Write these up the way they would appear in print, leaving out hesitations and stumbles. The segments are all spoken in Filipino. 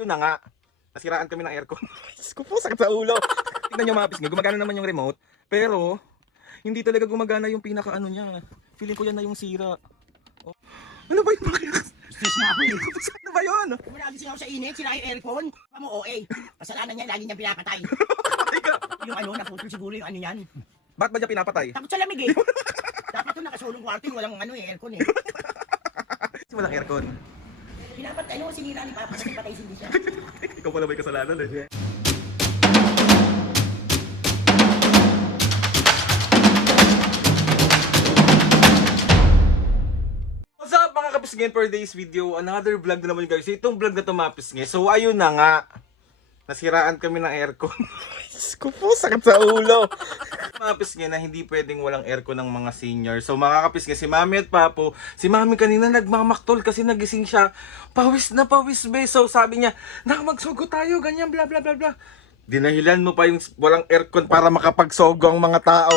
Yun na nga. Nasiraan kami ng aircon. Diyos ko po, sakit sa ulo. Tignan nyo mga pisngi, gumagana naman yung remote. Pero, hindi talaga gumagana yung pinaka ano niya. Feeling ko yan na yung sira. Oh. Ano ba yung Stress na ako eh. Ano ba yun? Nagising ako sa init, sila yung aircon. Pamo OA. Kasalanan niya, lagi niyang pinapatay. Yung ano, naputol siguro yung ano yan. Ba't ba niya pinapatay? Takot sa lamig eh. Dapat ito nakasulong kwarto, walang ano eh, aircon eh. Kasi walang aircon. Pinapatay, ano, sinira ni Papa kasi patay hindi siya. Ikaw pala may kasalanan eh. What's up mga kapisngin, for today's video, another vlog na naman guys. Itong vlog na ito mga pisngin. So ayun na nga, nasiraan kami ng aircon. Diyos ko po, sakit sa ulo. Mga pisngin na hindi pwedeng walang aircon ng mga senior. So mga kapisngin, si Mami at Papo, si Mami kanina nagmamaktol kasi nagising siya. Pawis na pawis be. So sabi niya, magsogo tayo, ganyan bla bla bla bla. Dinahilan mo pa yung walang aircon para makapagsogo ang mga tao.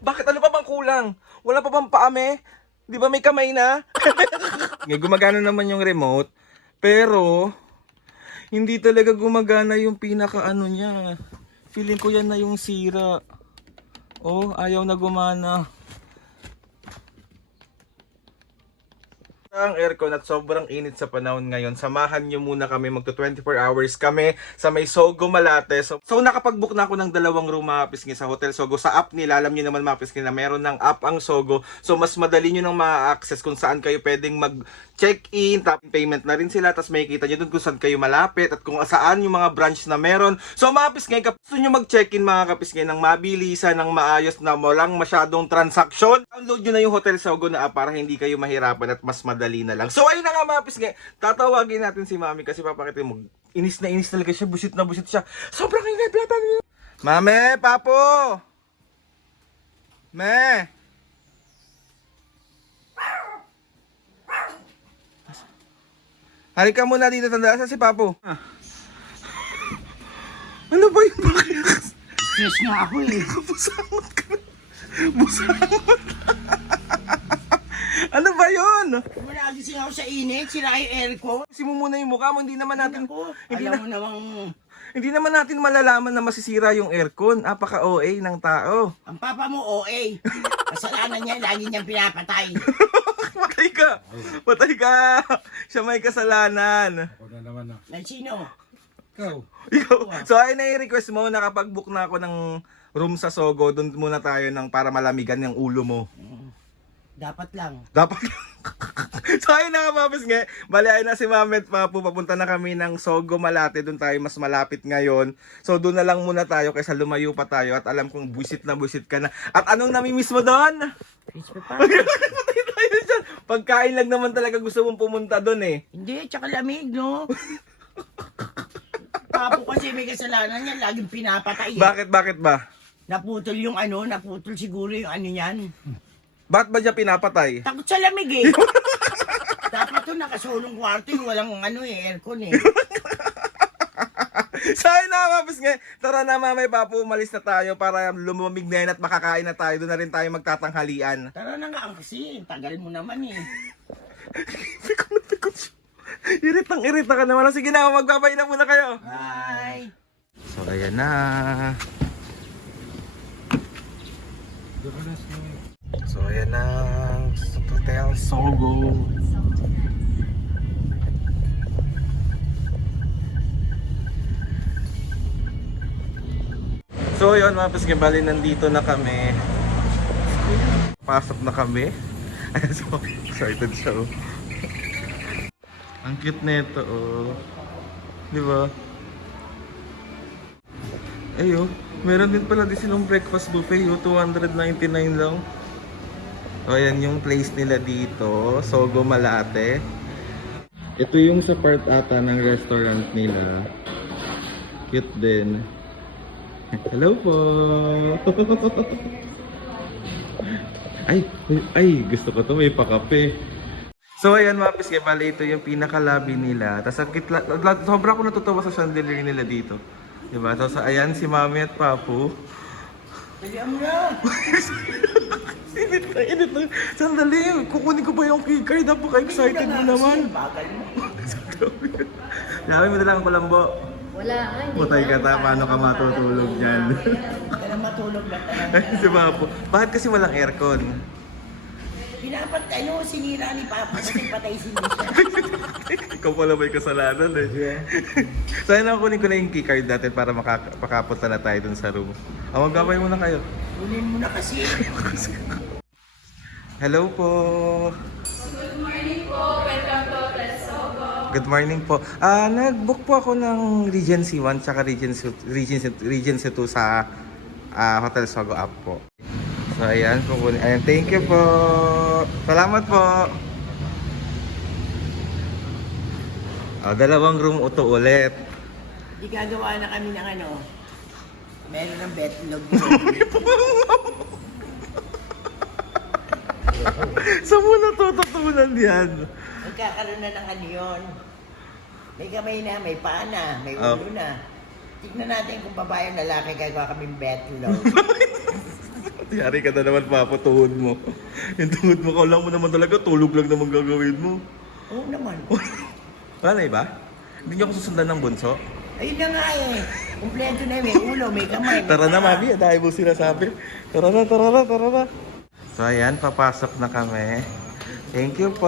Bakit ano pa bang kulang? Wala pa bang paame? Di ba may kamay na? Gumagana naman yung remote. Pero, hindi talaga gumagana yung pinaka ano niya. Feeling ko yan na yung sira. Oh, ayaw na gumana. Ang aircon at sobrang init sa panahon ngayon, samahan nyo muna kami, magto 24 hours kami sa may Sogo Malate. So nakapag-book na ako ng 2 room mga pisngi sa Hotel Sogo. Sa app nila, alam nyo naman mga pisngi na meron ng app ang Sogo. So mas madali nyo nang ma-access kung saan kayo pwedeng mag-check-in, tap payment na rin sila, tapos makikita nyo dun kung saan kayo malapit at kung saan yung mga branch na meron. So mga pisngi, kapag gusto nyo mag-check-in mga kapisngi ng mabilisan, ng maayos na walang masyadong transaction, download nyo na yung Hotel Sogo na app para hindi kayo mahirapan at mas madali na lang. So ayun na nga mga pisngi, tatawagin natin si Mami kasi papakita mo, inis na talaga siya, busit na busit siya. Sobrang init, bla bla bla. Mami, Papo! Me! Halika muna dito, tanda. Saan si Papo? Ano ba yung bakit? Stress na ako eh. Busangot ka. Busangot. Ano ba yun? Nagising ako sa init, sila yung aircon. Kasi mo muna yung mukha mo, hindi naman natin hindi naman natin malalaman na masisira yung aircon. Apaka OA ng tao. Ang papa mo OA. Kasalanan niya, lagi niyang pinapatay. Patay ka. Patay ka. Siya may kasalanan. Ako na naman na. Na sino? Ikaw. Ikaw. So ay na-request mo, nakapag-book na ako ng room sa Sogo. Doon muna tayo para malamigan yung ulo mo. Dapat lang. Dapat. So ayun na nga mga pisngi, bali ayun na si Mami at Papo, papunta na kami ng Sogo Malate, doon tayo mas malapit ngayon. So doon na lang muna tayo kaysa lumayo pa tayo at alam kong buisit na buisit ka na. At anong namimiss mo doon? Patay tayo dyan. Pagkain lang naman talaga gusto mong pumunta doon eh. Hindi, tsaka lamig, no? Papo kasi may kasalanan niya, laging pinapatay. Bakit ba? Naputol yung ano, naputol siguro yung ano yan. Bakit ba niya pinapatay? Takot sa lamig eh. Dapat ito nakasulong kwarto, yung walang ano eh, aircon eh. So ayun na mga pisngi, tara na Mami Papo, umalis na tayo para lumamig na yan at makakain na tayo. Doon na rin tayo magtatanghalian. Tara na nga kasi, tagal mo naman eh. Pikot siya. Irita ka naman. Sige na, magbabay na muna kayo. Bye! So ayan na. So ayan na. Sa Hotel Sogo. So yun mga pisngi, bali nandito na kami. Pasok na kami. So excited siya oh. Ang cute nito oh. Di ba? Ayo, meron din pala din silang breakfast buffet oh, 299 lang. So ayan yung place nila dito, Sogo Malate. Ito yung sa part ata ng restaurant nila. Cute din. Hello po. Ay, gusto ko to, may pakape. So ayan mga pisngi, bali ito yung pinaka-lobby nila. Tapos sobra ko natutuwa sa chandelier nila dito. Diba? So ayan si Mami at Papo. Kaya mo na! Init na. Sandali, kukunin ko pa yung keycard. Napaka-excited mo naman. Bagal mo. Sabi mo lang kulambo. Wala nga, hindi Putay ka ko ta, alam paano ka matutulog dyan? Kaya matulog na talaga. Si Papo. Bakit kasi walang aircon? Pinapat kayo, sinira ni Papa kasi patay si Lisa. Ikaw pala may kasalanan eh. Sana kunin ko na yung keycard natin para makapunta na tayo dun sa room. Magkabay muna kayo. Kunin mo na kasi. Hello po. Good morning po. Welcome to Hotel Sogo. Good morning po. Nag-book po ako ng Regency 1 tsaka Regency 2 sa Hotel Sogo app po. So ayan, kukunin. Ayan, thank you po. Salamat po. Dalawang room ito ulit. Di gagawa na kami ng ano. Meron ng betlog. Saan mo natututunan yan? Magkakaroon na ng ano yun. May kamay na, may paa na, may ulo na. Tignan natin kung babae o lalaki gagawa kaming betlog. Yari ka na naman, Papa, tuhod mo. Yung tuhod mo, kaulang mo naman talaga, tulog lang naman gagawin mo. Oo naman. Wala na iba? Hindi niyo ako susundan ng bunso? Ayun na nga eh. Kumpleto na may ulo, may kamay. May Tara na, paa. Mami. Dahil mo sinasabi. Tara na, tara na, tara na. So, ayan, papasok na kami. Thank you po.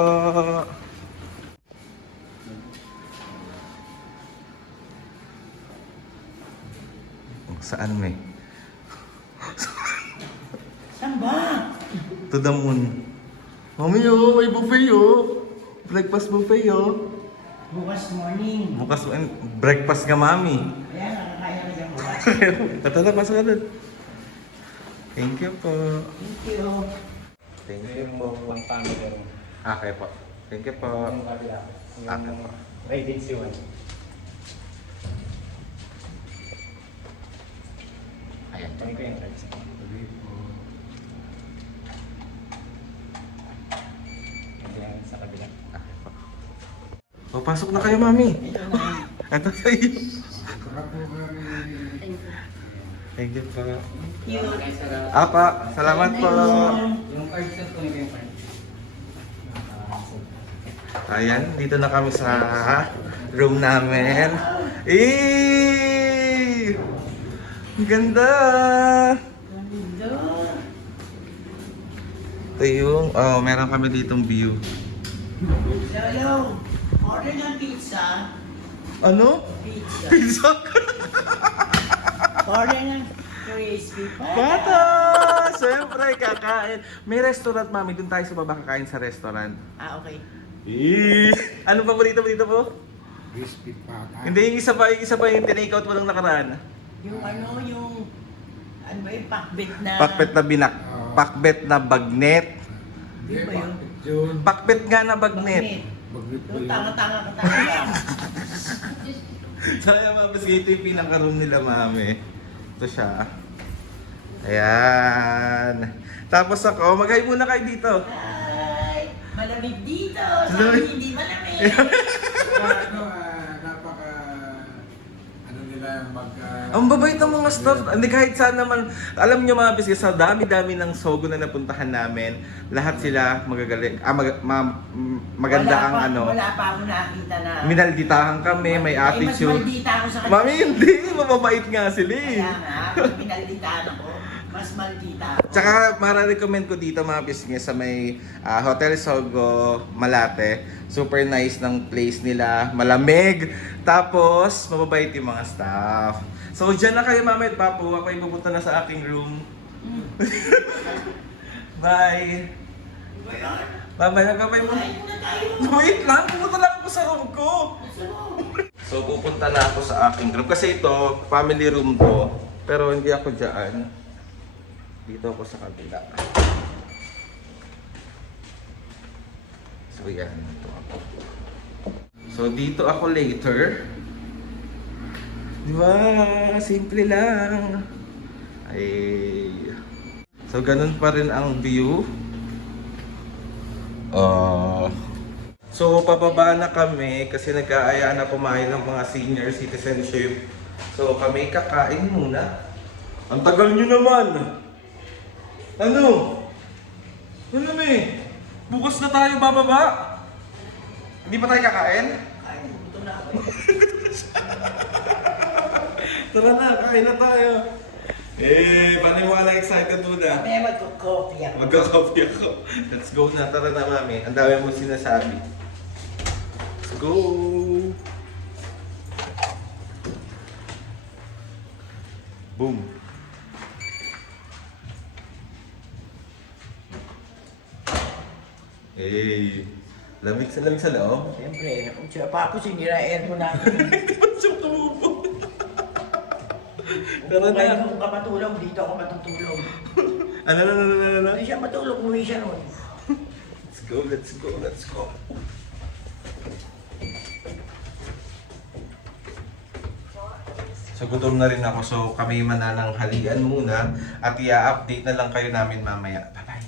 Saan, May? Saan ba? To the moon. Mami, oh, may buffet, oh. Breakfast buffet, oh. Bukas morning. Bukas, breakfast ka, Mami. Kaya nakakaya ka dyan bukas. Tara, pasok ka dun. Thank you po. Thank you. Thank you po. One family room. Okay po. Thank you po. Yung kabila. Okay po. Regency 1. Ayan. Thank you, entrance. And then sa kabila. Okay po. Pasok na kayo, Mami. Ito na. Ito sa iyo. Thank you po. Thank you. Apa, salamat po. Yung card set ko nila yung card. Ayan, dito na kami sa room namin. Eh! Ang ganda! Ganda. Ito yung, meron kami ditong view. Lolo, order ng pizza. Ano? Pizza. Pizza! Order ng crispy pata. Bata! Siyempre, kakain. May restaurant, Mami. Doon tayo sa baba kakain sa restaurant. Ah, okay. Eh! Ano paborito mo dito po? Crispy pata. Hindi, yung isa pa yung tinake out mo nung nakaraan. Yung ano ba yung pakbet na... Pakbet na binak. Pakbet na bagnet. Di ba yun? Yun. Pakbet nga na bagnet. Bagnet po Yung yun. tanga-tanga ka talaga. Saya mabas ito yung pinaka-room nila, Mami. Ito siya. Ayan. Tapos ako, mag-hi muna kayo dito. Ay, malamig dito. Malamig. Sabi hindi malamig. Napaka ano nila magka Ang babait ng mga staff. Hindi kahit saan naman. Alam nyo mga bisnes, sa dami-dami ng Sogo na napuntahan namin, lahat sila magagaling. Maganda ang ano. Wala pa ako nakita na... Minalditahan kami, may Mas attitude. maldita ako sa kanya. Mami, hindi. Mababait nga sila eh. Kaya nga, pag pinalditaan ako, mas maldita ako. Tsaka mararecommend ko dito mga business sa may Hotel Sogo, Malate. Super nice ng place nila, malamig. Tapos, mababait yung mga staff. So, dyan na kayo Mami at Papu. Ako ay pupunta na sa aking room. Bye! Ba yan? Bye-bye. Bye-bye mo. Kain muna tayo. Wait lang, pupunta lang ako sa room ko. So, pupunta na ako sa aking room. Kasi ito, family room to. Pero hindi ako dyan. Dito ako sa kabila. So, yan. Ito ako. So, dito ako later. Di ba? Simple lang. Ay. So, ganun pa rin ang view. So, pababa na kami kasi nag-aaya na kumain ng mga senior citizenship. So, kami kakain muna. Ang tagal nyo naman! Ano? Ano eh? Bukas na tayo bababa? Hindi pa tayo kakain? Ay, ito na ako. Tara na, kain na tayo. Paniwala excited muna. Kaya magkukopya. Magkakopya ako. Let's go na. Tara na, mami. Ang dami mo sinasabi. Let's go. Boom. Lamig sa loob. Siyempre, kung siya pa ako, sinira aircon natin. Ba't siya tumubo? Kung kayo ka matulog, dito ako matutulog. Ano? Hindi siya matulog, umuwi siya nun. Let's go. So gutom na rin ako, so kami manananghalian muna at i-update na lang kayo namin mamaya. Bye-bye!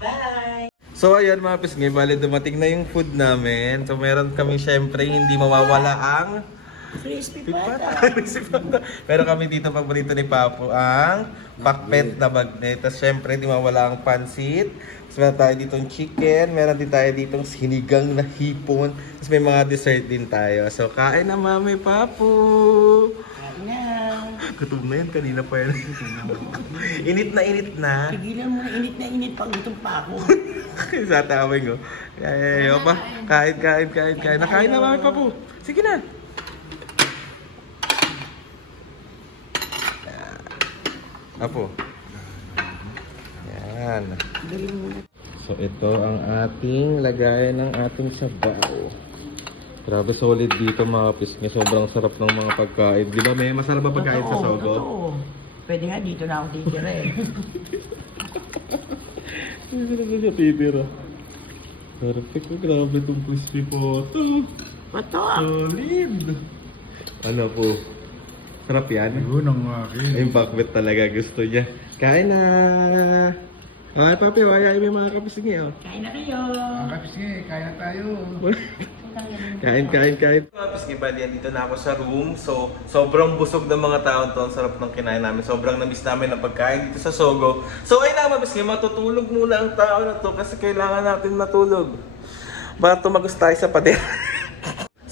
Bye! So ayan mga pisngay, bali dumating na yung food namin. So meron kami syempre hindi mawawala ang Crispy pipata. pata. Pero kami dito paborito ni Papo ang pakpet na bagnet. Tapos syempre hindi mawala ang pansit. Tapos meron tayo ditong chicken. Meron din tayo ditong sinigang na hipon. Tapos may mga dessert din tayo. So kain na mami Papo. Gutom na yan, kanina pa yan. Init na. Pigilan mo na init pag gutom pa ako. Sa tawing ko. Kaya pa. Kain. Nakain na mami Papo. Sige na. Apo. Yan. Galing mo na. So ito ang ating lagayan ng ating sabaw. Grabe solid dito mga pisngi. Sobrang sarap ng mga pagkain. Di ba may masarap ba pagkain sa Sogo? Totoo. Pwede nga dito na ako titira eh. Hindi na siya titira. Perfect. Grabe itong crispy po. Pato! Solid. Ano po? Sarap yan. Yun ang akin. Yung bakbet talaga gusto niya. Kain na! Ay, papi, waya may mga kapisngi, oh. Kain na kayo! Ang kapisngi, kaya na tayo. Kain. Mga pisngi, bali, dito na ako sa room. So, sobrang busog ng mga tao to. Ang sarap ng kinain namin. Sobrang namiss namin ang pagkain dito sa Sogo. So, ayun na mga pisngi, matutulog muna ang tao na to kasi kailangan natin matulog. Para tumagos tayo sa pader.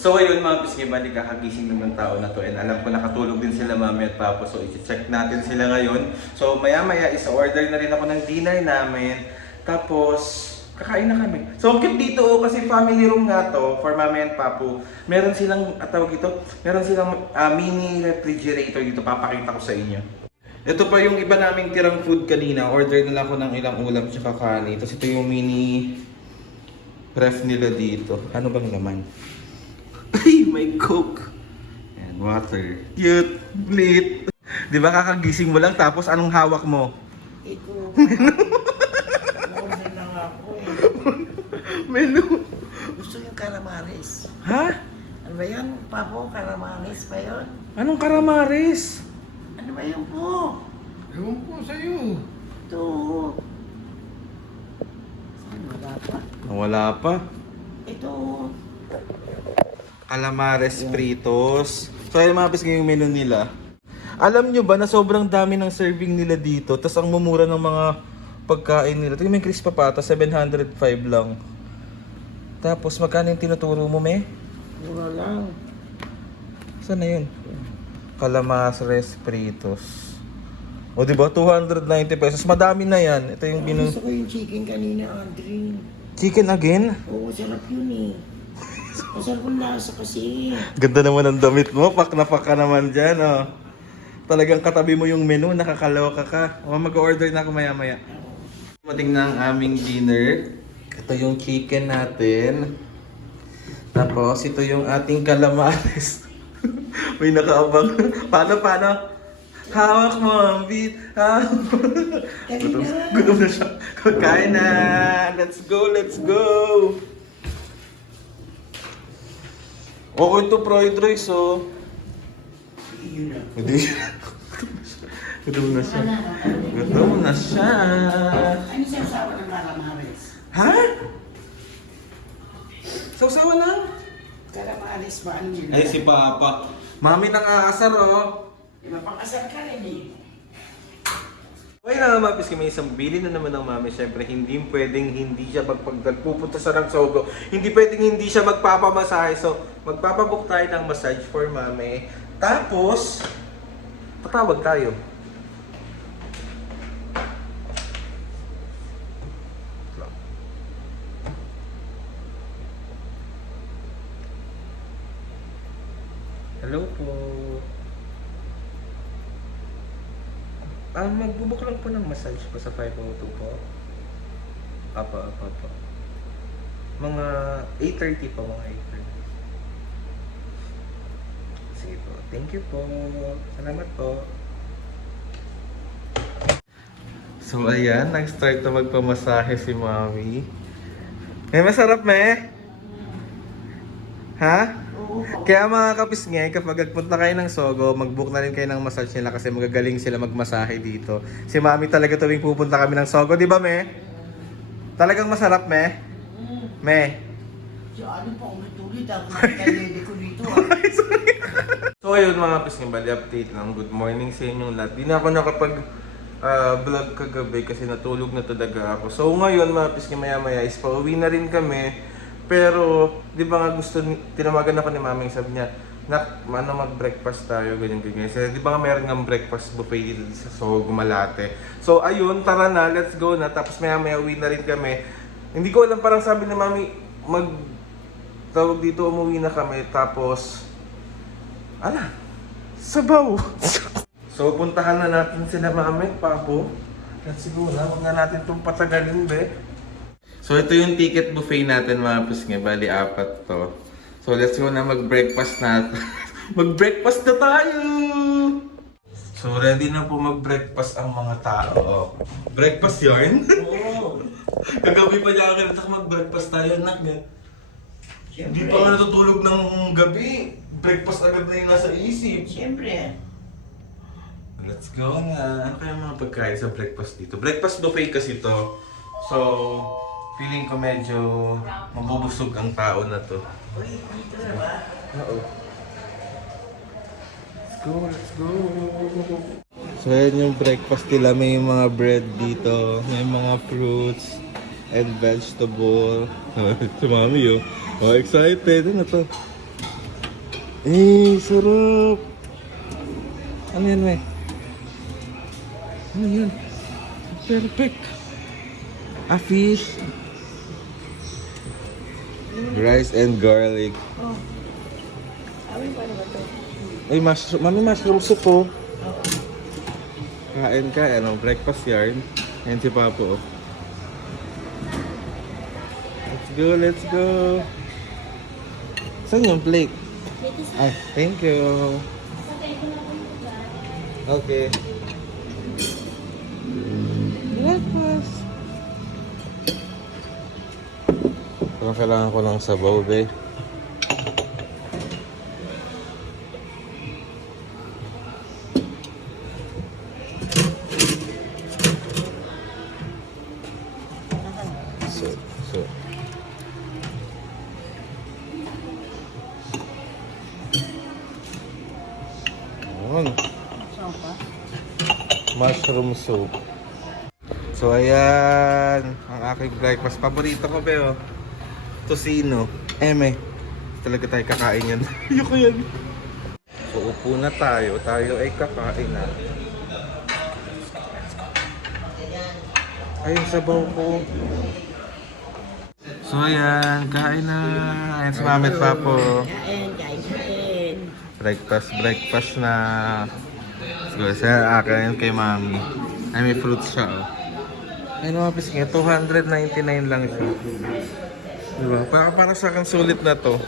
So ayun mga pisngi, bali kakagising ng tao na to and alam ko nakatulog din sila mami at papa, so i-check natin sila ngayon. So maya is-order na rin ako ng dinner namin, tapos kakain na kami. So cute dito kasi family room nga to for mami and papu. Meron silang, meron silang mini refrigerator dito, papakita ko sa inyo. Ito pa yung iba naming tirang food kanina, order na lang ako ng ilang ulam tsaka kanin. Tapos ito yung mini ref nila dito. Ano bang laman? Ay, may coke. And water. Cute. Lit. Di ba kakagising mo lang tapos anong hawak mo? Ito. Order na nga ako eh. Menu. Gusto yung calamares. Ha? Ano ba yan? Papo, calamares ba yun? Anong karamares? Ano ba yun po? Ewan ko sa'yo. Ito. Wala pa. Wala pa. Ito. Calamares fritos. So ayun mga pisngi yung menu nila. Alam nyo ba na sobrang dami ng serving nila dito, tas ang mumura ng mga pagkain nila. Ito yung may crispa pata, 705 lang. Tapos magkano yung tinuturo mo, me? Mura lang. Saan na yun? Calamares fritos. O diba, 290 pesos. Madami na yan. Ito yung Gusto ko yung chicken kanina, Andre. Chicken again? Oo, sarap yun eh. Masarap ang lasa kasi. Ganda naman ang damit mo. Pak na pak ka naman dyan, oh. Talagang katabi mo yung menu, nakakaloka ka. O, mag-order na ako maya-maya. Mating na ang aming dinner. Ito yung chicken natin. Tapos, ito yung ating calamares. May nakaabang. Paano? Hawak mo ang beat. Gutom na siya. Kain na. Let's go. Oo, ito fried rice, oh. Hindi. Gutom na siya. Ano siya sawa ng calamares? Ha? Sausawa na? Calamares ba? Ano yun? Ay, si Papa. Mami nang aasar, oh. Mapakasal ka rin eh. Okay na nga mga pisngi, may isang bili na naman ng mami. Siyempre, hindi pwedeng hindi siya pupunta sa Rangsogo. Hindi pwedeng hindi siya magpapamasahe. So, magpapabook tayo ng massage for mami. Tapos, patawag tayo. Hello po. Magbubuk lang po ng massage po sa 502 po. Apa. Mga 8:30 po, mga 8:30. Sige po. Thank you po. Salamat po. So ayan, nag-start na magpamasahe si Mami. Masarap Ha? Kaya mga kapisngay, kapag nagpunta kayo ng Sogo, mag-book na rin kayo ng massage nila kasi magagaling sila magmasahe dito. Si Mami talaga tuwing pupunta kami ng Sogo, di ba Talagang masarap Me? So ano pa ulit-ulit ako nakikilili ko dito So ayun mga kapisngay, bali update lang. Good morning sa inyong lahat. Di na ako nakapag vlog kagabi kasi natulog na talaga ako. So ngayon mga kapisngay, maya-maya is pauwi na rin kami. Pero, di ba nga tinawagan ako ni Mami, sabi niya, mag-breakfast tayo, ganyan. Di ba nga meron nga breakfast buffet dito sa Sogo, Malate. So, ayun, tara na, let's go na. Tapos maya-maya uwi na rin kami. Hindi ko alam, parang sabi ni Mami, tawag dito, umuwi na kami. Tapos, sabaw! So, puntahan na natin sila Mami, Papo. Let's go na, huwag na natin itong patagalin, So ito yung ticket buffet natin mga pisngay, bali 4 to. So let's go na mag-breakfast natin. Mag-breakfast na tayo! So ready na po mag-breakfast ang mga tao. Breakfast yarn? Oo. Kagabi pa niya ako mag-breakfast tayo, anak niya. Hindi pa nga natutulog ng gabi. Breakfast agad na yung nasa isip. Siyempre. Let's go nga. Ano kaya mga pagkain sa breakfast dito? Breakfast buffet kasi to. So, feeling ko medyo mabubusog ang tao na to. Uy, dito na ba? Oo. Let's go. So, yan yung breakfast nila. May mga bread dito. May mga fruits and vegetable. Si Mami excited. Ano to? Sarap! Ano yan, Ano yan? Perfect! Fish! Rice and garlic. Oh. Awin pa na ba ito? Ay, Mami, mushroom soup po. Kain ka, breakfast yarn. Ayan si Papo. Let's go! Saan yung plate? Ay, thank you. Okay. Breakfast. Parang kailangan ko ng sabaw, So. Mushroom soup. So ayan, ang aking breakfast. Paborito ko Tocino. Talaga tayo kakain yan. Ayoko yan. So upo na tayo. Tayo ay kakain na. Ayun, sabaw ko. So ayan, kain na. Ayan si Mami at Papo. Kain. Breakfast na. Siguro sa akin kay Mami. Ay, may fruits siya Ayun mga pisngay, 299 lang siya. Diba? Para sa akin sulit na to.